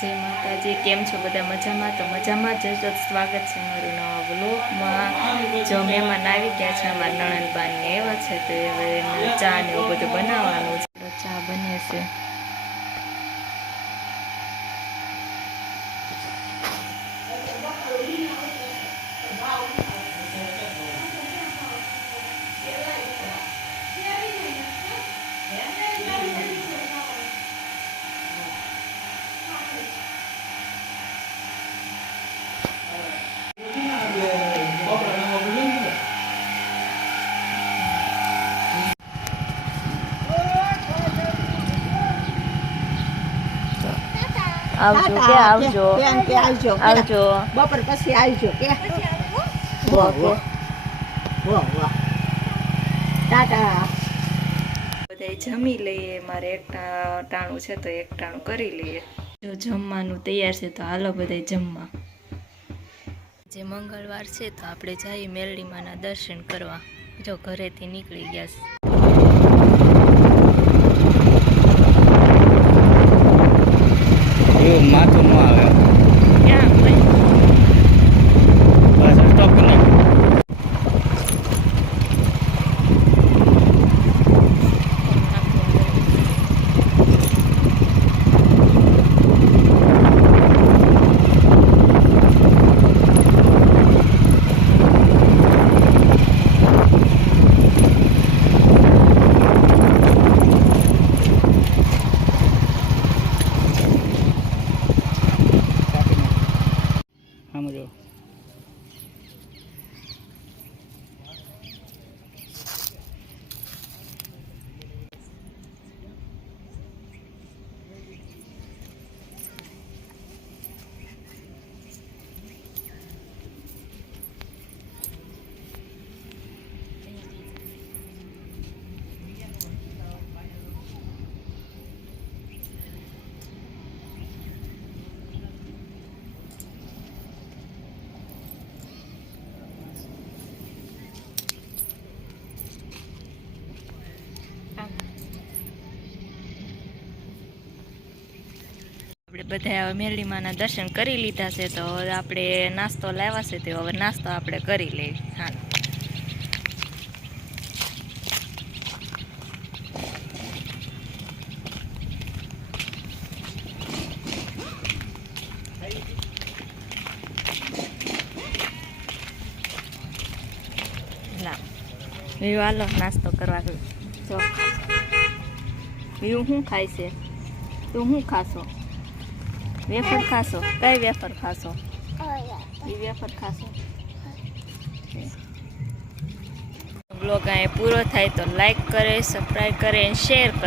જય માતાજી। કેમ છો બધા? મજામાં? તો મજામાં જ સ્વાગત છે મારું નવા વ્લોગમાં। જો મહેમાન આવી ગયા છે, અમારા નણંદબાને એવા છે, તો હવે ચા ને એવું બધું બનાવવાનું છે। ચા બને છે। આવજો કે આવજો કેમ કે આવજો આવજો બપોર પછી આવજો કે વાહ વાહ વાહ ટાટા બધા જમી લઈએ। મારે એક ટાણું છે તો એક ટાણું કરી લઈએ। જો જમવાનું તૈયાર છે તો હાલો બધા જમવા। જે મંગળવાર છે તો આપણે જઈએ મેલડી માના દર્શન કરવા। જો ઘરેથી નીકળી ગયા છે। માથું ન આવે ક્યાં ભાઈ? બસ સ્ટોપ કરી નાખ। આપણે બધા મેલડી માના દર્શન કરી લીધા છે તો આપણે નાસ્તો લાવ્યા છે, તો હવે નાસ્તો આપણે કરી લઈએ। હા, વિયું હાલો નાસ્તો કરવા। જો વિયું શું ખાય છે? તું શું ખાશો? વેફર ખાશો? કઈ વેફર ખાશો? એ વેફર ખાશો। બ્લોગ અહીંયા પૂરો થાય તો લાઈક કરે, સબસ્ક્રાઈબ કરે અને શેર કરે।